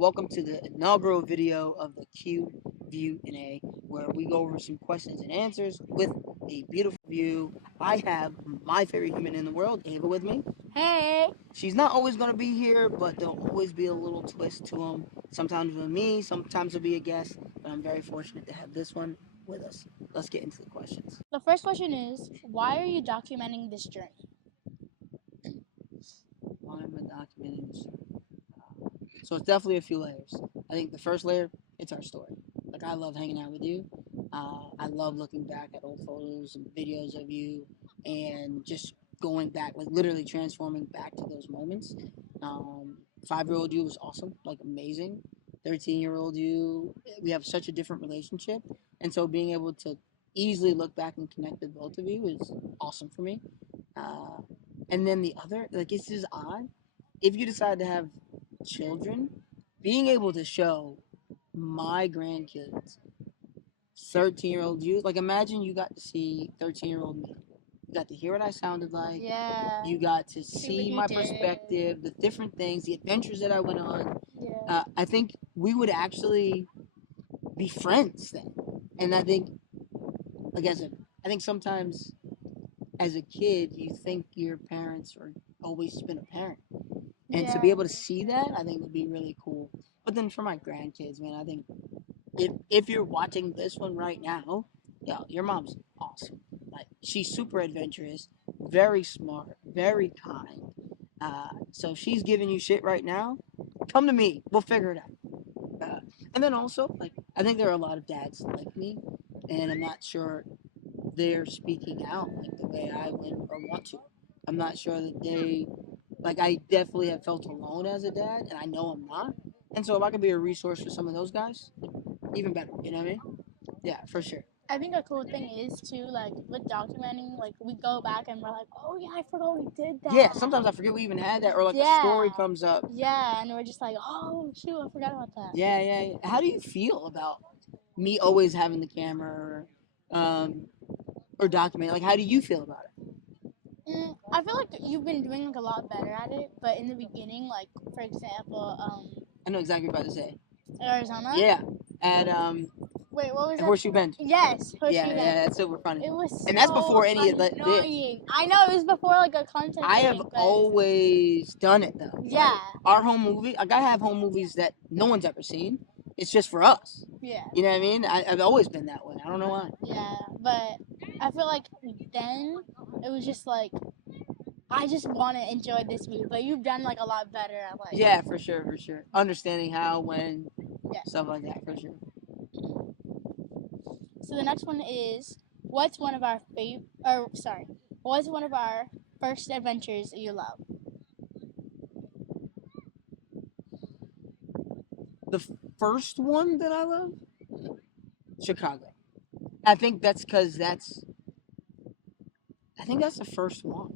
Welcome to the inaugural video of the Q, View, and A, where we go over some questions and answers with a beautiful view. I have my favorite human in the world, Ava, with me. Hey. She's not always going to be here, but there'll always be a little twist to them. Sometimes with me, sometimes it'll be a guest, but I'm very fortunate to have this one with us. Let's get into the questions. The first question is, why are you documenting this journey? Why am I documenting this? So it's definitely a few layers. I think the first layer, it's our story. Like, I love hanging out with you. I love looking back at old photos and videos of you and just going back, like literally transforming back to those moments. 5-year-old you was awesome, like amazing. 13-year-old you, we have such a different relationship. And so being able to easily look back and connect with both of you is awesome for me. Uh, and then the other, like, it's just odd. If you decide to have children, being able to show my grandkids 13-year-old you, like, imagine you got to see 13-year-old me. You got to hear what I sounded like. Yeah. You got to See what see you my did. perspective, the different things, the adventures that I went on. Yeah. I think we would actually be friends then. And I think, like I said, I think sometimes as a kid, you think your parents are always been a parent. And to be able to see that, I think would be really cool. But then for my grandkids, man, I think if you're watching this one right now, yo, your mom's awesome. Like, she's super adventurous, very smart, very kind. So if she's giving you shit right now, come to me. We'll figure it out. And then also, like, I think there are a lot of dads like me, and I'm not sure they're speaking out like the way I would or want to. I'm not sure that they, like, I definitely have felt alone as a dad, and I know I'm not. And so if I could be a resource for some of those guys, even better. You know what I mean? Yeah, for sure. I think a cool thing is too, like with documenting, like we go back and we're like, oh yeah, I forgot we did that. Yeah, sometimes I forget we even had that, or like a story comes up. Yeah, and we're just like, oh shoot, I forgot about that. Yeah. How do you feel about me always having the camera or document? Like, how do you feel about it? I feel like you've been doing like a lot better at it, but in the beginning, like for example, I know exactly what you're about to say. Arizona. Yeah, at Wait, what was that? Horseshoe Bend. Yes, Horseshoe Bend. Yeah, that's super funny. It was And that's so before any of this. annoying. I know, it was before like a content I thing, have but always done it though. yeah, Like, our home movie, like, I have home movies that no one's ever seen. It's just for us. yeah, You know what I mean? I've always been that way. I don't know why. yeah. But I feel like then it was just like I just want to enjoy this movie, but you've done like a lot better at like Yeah, for sure. Understanding how, when, Yeah. stuff like that, for sure. So the next one is what's one of our what's one of our first adventures you love? The first one that I love, Chicago. I think that's because I think that's the first one.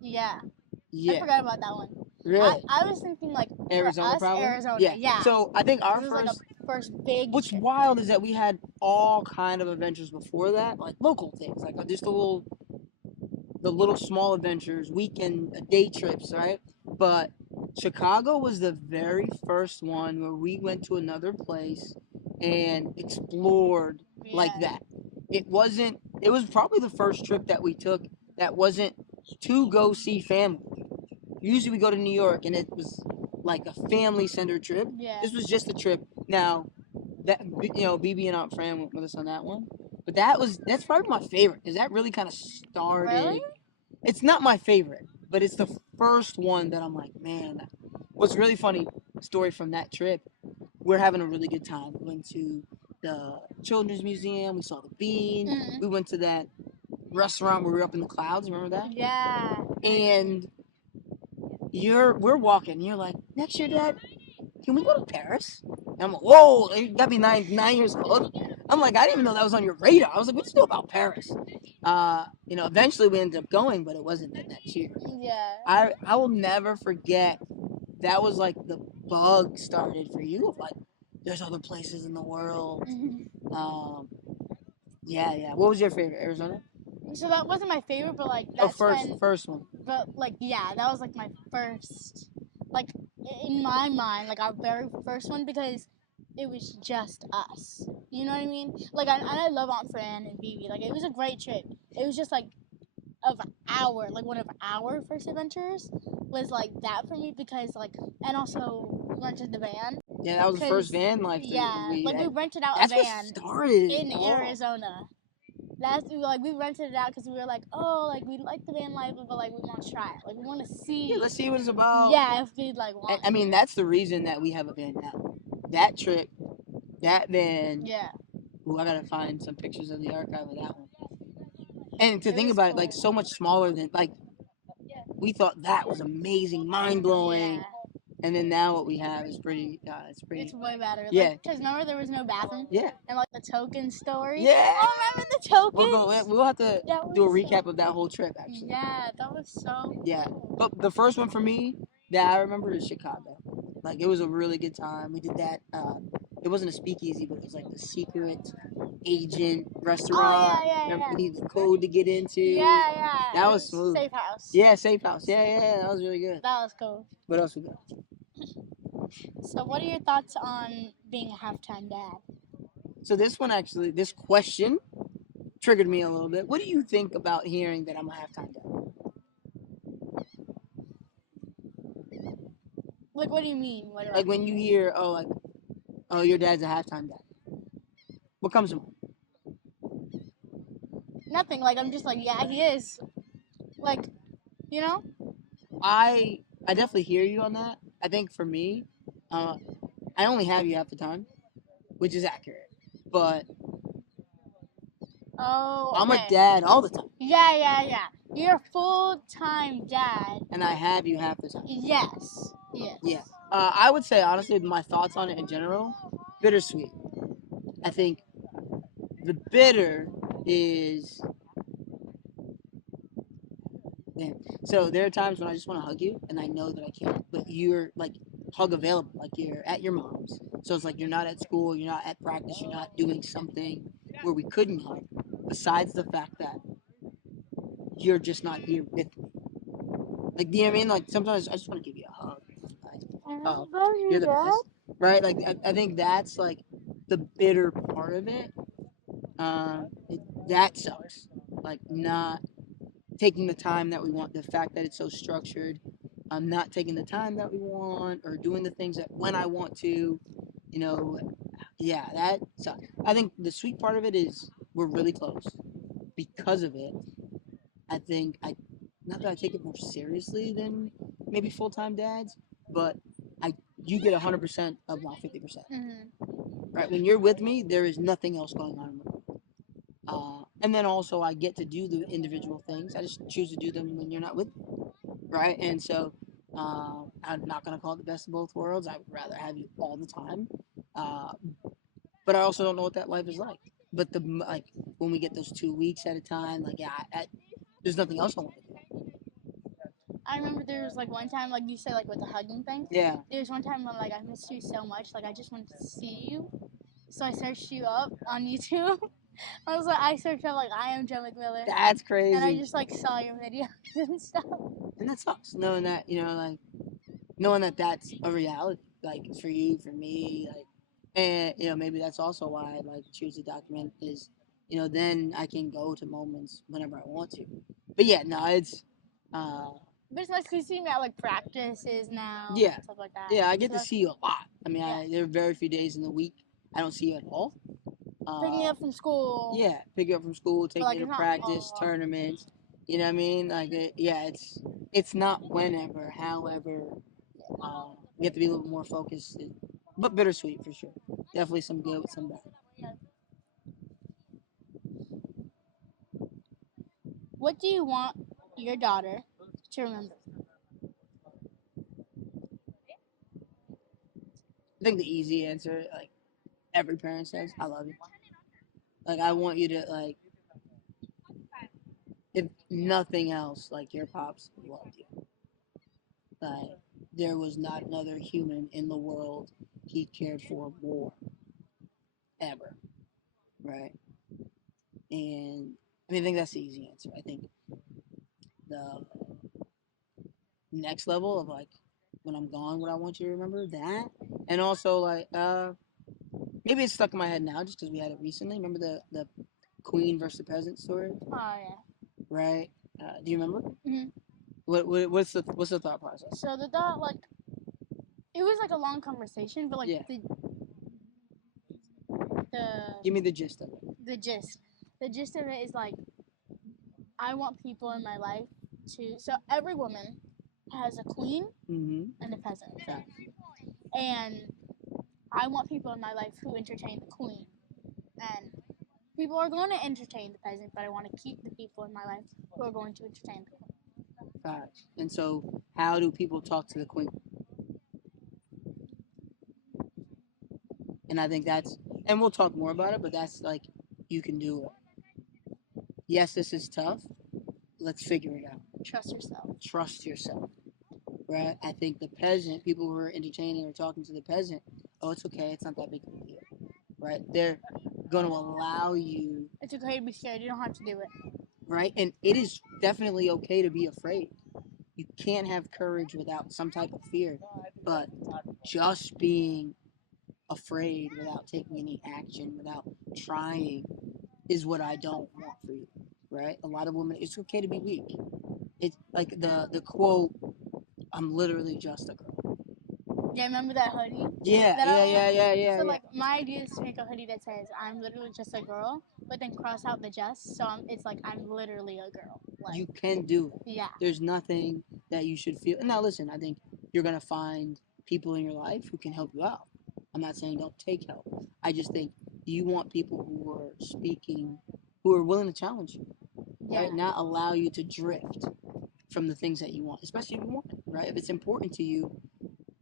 Yeah. I Yeah, forgot about that one. really. I was thinking like Arizona, for us, probably. Arizona. Yeah. So I think our This was first. like a first big. What's trip. wild is that we had all kind of adventures before that, like local things, like just the little small adventures, weekend day trips, right? But Chicago was the very first one where we went to another place and explored like that. It was probably the first trip that we took that wasn't to go see family. Usually we go to New York and it was like a family centered trip. Yeah. This was just a trip. Now, that, BB and Aunt Fran went with us on that one. But that's probably my favorite because that really kind of started. Really? It's not my favorite, but it's the first one that I'm like, man. What's really funny story from that trip? We're having a really good time. We went to the Children's Museum. We saw the Bean. Mhm. We went to that restaurant where we were up in the clouds. Remember that? Yeah. And we're walking. And you're like, next year, Dad, can we go to Paris? And I'm like, whoa, you got me 9 years old. I'm like, I didn't even know that was on your radar. I was like, what you know about Paris? Eventually we ended up going, but it wasn't that year. Yeah. I will never forget. That was like the bug started for you of like, there's other places in the world. Yeah. What was your favorite? Arizona? So that wasn't my favorite, but like that's first one. But like yeah, that was like my first. Like in my mind, like our very first one, because it was just us. You know what I mean? Like, I love Aunt Fran and Vivi. Like, it was a great trip. It was just like one of our first adventures was like that for me, because like, and also we rented the van. Yeah, that was the first van life that Yeah, we like we had. rented out a That's what van started it in all. Arizona. That's like we rented it out because we were like, oh, like we like the van life, but like we want to try it. Like we want to see. Yeah, let's see what it's about. Yeah, if we like want. I mean, that's the reason that we have a van now. That trip, that van. Yeah. Ooh, I gotta find some pictures of the archive of that one. And to It think was about it, cool. like so much smaller than like we thought that was amazing, mind blowing. Yeah. And then now what we have is pretty. It's way better. Yeah. Like, cause remember there was no bathroom. Yeah. And like the token story. Yeah. Oh, remember the tokens? We'll have to That do a was recap of that whole trip actually. Yeah, that was so. Yeah. But the first one for me that I remember is Chicago. Like it was a really good time. We did that. It wasn't a speakeasy, but it was like the secret agent restaurant. Oh yeah. Remember, we needed the code to get into. Yeah. That It was smooth. Safe house. Yeah, safe house. Yeah, that was really good. That was cool. What else we got? So, what are your thoughts on being a halftime dad? So this one actually, this question triggered me a little bit. What do you think about hearing that I'm a halftime dad? Like, what do you mean? Like when you hear, oh, your dad's a halftime dad. What comes to mind? Nothing. Like, I'm just like, yeah, he is. Like, you know? I definitely hear you on that. I think for me, I only have you half the time, which is accurate. But I'm a dad all the time. Yeah. You're a full-time dad. And I have you half the time. Yes. Yeah. I would say, honestly, my thoughts on it in general, bittersweet. I think the bitter is... Man. So there are times when I just want to hug you, and I know that I can't, but you're like hug available, like you're at your mom's. So it's like you're not at school, you're not at practice, you're not doing something where we couldn't hug. Besides the fact that you're just not here with me. Like, do you know what I mean? Like sometimes I just want to give you a hug. You're the best, right? Like I think that's like the bitter part of it. That sucks. Like not taking the time that we want, the fact that it's so structured, not taking the time that we want, or doing the things that when I want to, yeah, that sucks. I think the sweet part of it is we're really close because of it. I think not that I take it more seriously than maybe full time dads, but you get 100% of my 50%. Right? When you're with me, there is nothing else going on in the world. And then also I get to do the individual things. I just choose to do them when you're not with me, right? And so I'm not gonna call it the best of both worlds. I would rather have you all the time, but I also don't know what that life is like. But like when we get those 2 weeks at a time, like there's nothing else I want to do. I remember there was like one time, like you said, like with the hugging thing. Yeah. There was one time when like I missed you so much, like I just wanted to see you, so I searched you up on YouTube. I searched up like I am Joe McMillan. That's crazy. And I just like saw your videos and stuff. And that sucks, knowing that knowing that that's a reality, like for you, for me, like, and maybe that's also why I like choose to document is, then I can go to moments whenever I want to. But yeah, no, it's. But it's nice because you see me at like practices now. Yeah. And stuff like that. Yeah, I get to see you a lot. I mean, there are very few days in the week I don't see you at all. Picking you up from school. Yeah, pick you up from school, take you to practice, tournaments. You know what I mean? Like, it's not whenever. However, we have to be a little more focused, but bittersweet for sure. Definitely some good with some bad. What do you want your daughter to remember? I think the easy answer, like every parent says, I love you. Like, I want you to, like, if nothing else, like your pops loved you. Like, there was not another human in the world he cared for more, ever, right? And I mean, I think that's the easy answer. I think the next level of like when I'm gone, what I want you to remember, that. And also, like, maybe it's stuck in my head now just because we had it recently. Remember the queen versus the peasant story, Oh yeah. right? Do you remember? Mhm. What's the thought process? So the thought, like, it was like a long conversation, but like Yeah. the Give me the gist of it. the gist, the gist of it is like I want people in my life to. So every woman has a queen Mm-hmm. and a peasant, Fact. and I want people in my life who entertain the queen, and people are going to entertain the peasant, but I want to keep the people in my life who are going to entertain the queen. Fact. And so, how do people talk to the queen? And I think that's, and we'll talk more about it, but that's like, you can do it. Yes, this is tough. Let's figure it out. Trust yourself. Trust yourself, right? I think the peasant, people who are entertaining or talking to the peasant, oh, it's okay, it's not that big of a deal, right? They're going to allow you, It's okay to be scared. You don't have to do it. right? And it is definitely okay to be afraid. You can't have courage without some type of fear, but just being afraid without taking any action, without trying, is what I don't want for you, right? A lot of women, it's okay to be weak. It's like the quote, "I'm literally just a girl." Yeah, remember that hoodie? Yeah, That I wore? yeah. So like my idea is to make a hoodie that says I'm literally just a girl, but then cross out the just, so it's like I'm literally a girl. Like, You can do it. yeah. There's nothing that you should feel. Now, listen, I think you're gonna find people in your life who can help you out. I'm not saying don't take help. I just think you want people who are speaking, who are willing to challenge you, right? Yeah. Not allow you to drift from the things that you want, especially if you want it, right? If it's important to you,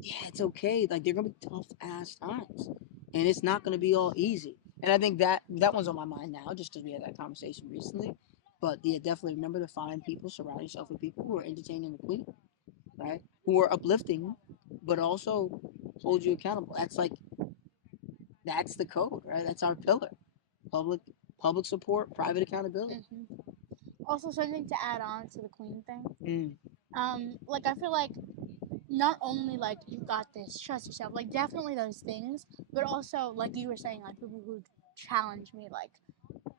yeah, it's okay. Like, they're gonna be tough ass times, and it's not gonna be all easy. And I think that one's on my mind now, just because we had that conversation recently. But yeah, definitely remember to find people, surround yourself with people who are entertaining the queen, right? Who are uplifting, but also hold you accountable. That's the code, right? That's our pillar. Public public support, private accountability. Also, something to add on to the queen thing. Mm. Like I feel like not only like you got this, trust yourself, like definitely those things, but also like you were saying, like people who challenge me, like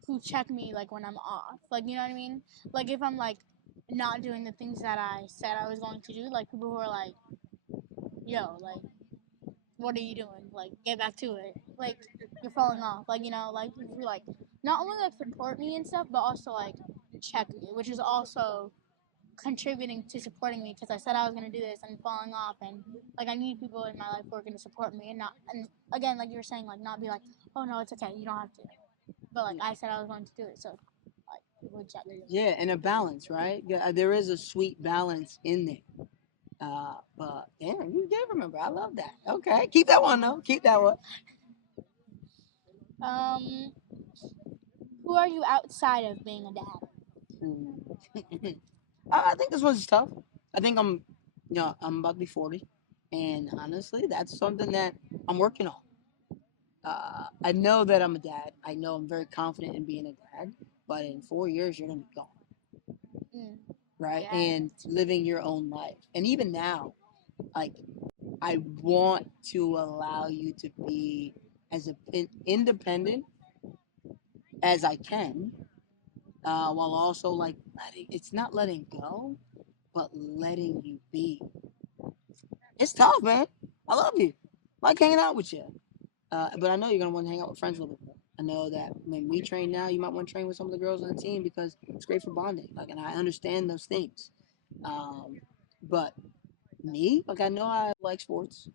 who check me, like when I'm off, like you know what I mean. Like if I'm like not doing the things that I said I was going to do, like people who are like, yo, like what are you doing? Like get back to it. Like you're falling off. Like you know, like who like not only like support me and stuff, but also like check me, which is also contributing to supporting me because I said I was gonna do this and falling off, and like I need people in my life who are gonna support me and not, and again like you were saying, like not be like, oh no, it's okay, you don't have to, but like I said I was going to do it, so like people would check me. Yeah, and a balance, right? Yeah, there is a sweet balance in there. But damn, you did remember. I love that. Okay, keep that one though. Keep that one. Um, who are you outside of being a dad? I think this one's tough. I think I'm about to be 40, and honestly, that's something that I'm working on. I know that I'm a dad. I know I'm very confident in being a dad, but in 4 years, you're gonna be gone, Mm. right? Yeah. And living your own life. And even now, like, I want to allow you to be as independent as I can, while also like it's not letting go, but letting you be. It's tough, man. I love you. I like hanging out with you. But I know you're gonna want to hang out with friends a little bit more. I know that when we train now, you might want to train with some of the girls on the team because it's great for bonding. Like, and I understand those things. But me, like, I know I like sports,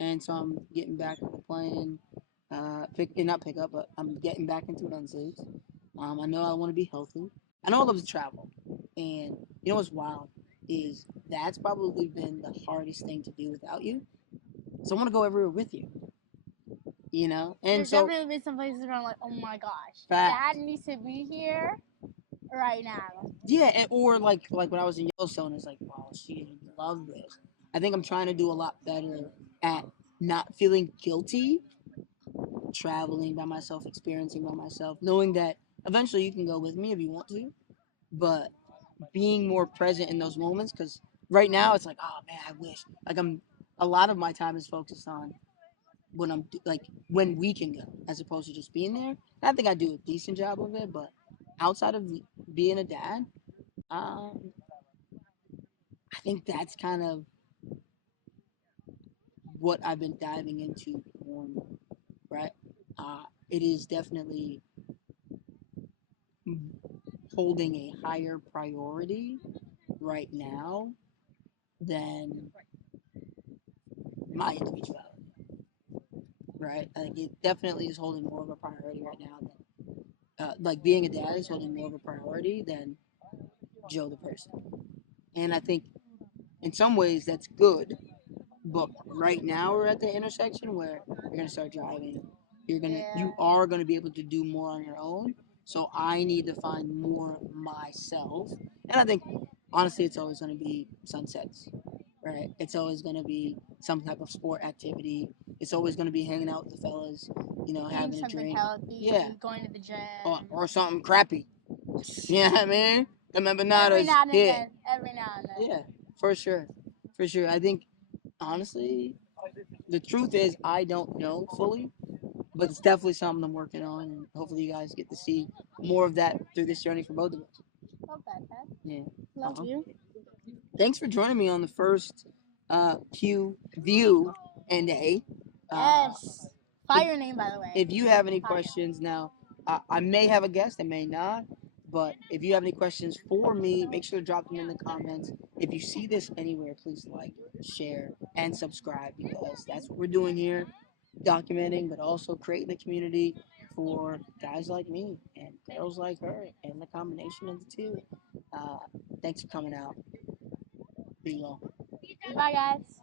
and so I'm getting back into playing. Not pick up, but I'm getting back into men's leagues. I know I want to be healthy. I know I love to travel, and you know what's wild is that's probably been the hardest thing to do without you. So I want to go everywhere with you. And There's so definitely been some places where I'm like, oh my gosh, fact, dad needs to be here right now. yeah, or like when I was in Yellowstone, it's like, wow, she loved this. I think I'm trying to do a lot better at not feeling guilty traveling by myself, experiencing by myself, knowing that eventually you can go with me if you want to, but being more present in those moments because right now it's like, oh man, I wish. Like a lot of my time is focused on when like when we can go, as opposed to just being there. And I think I do a decent job of it, but outside of being a dad, um, I think that's kind of what I've been diving into more and more. Right? It is definitely holding a higher priority right now than my individuality. Right? I think it definitely is holding more of a priority right now than like being a dad is holding more of a priority than Joe the person. And I think in some ways that's good. But right now we're at the intersection where you're gonna start driving. You are gonna be able to do more on your own. So I need to find more myself. And I think honestly it's always gonna be sunsets. Right? It's always gonna be some type of sport activity. It's always gonna be hanging out with the fellas, Eating having a something drink. healthy, Yeah. going to the gym. Or something crappy. You know what I mean? The Every empanadas now and hit. then. Every now and then. Yeah, for sure. For sure. I think honestly, the truth is I don't know fully, but it's definitely something I'm working on, and hopefully you guys get to see more of that through this journey for both of us. Love that, Dad. Yeah. Love you. Thanks for joining me on the first Q View and A. Yes. Fire name, by the way. If you have any Fire. questions now, I may have a guest, I may not. But if you have any questions for me, make sure to drop them in the comments. If you see this anywhere, please like, share, and subscribe because that's what we're doing here, documenting, but also creating a community for guys like me and girls like her, and the combination of the two. Uh, Thanks for coming out. Be well. Bye, guys.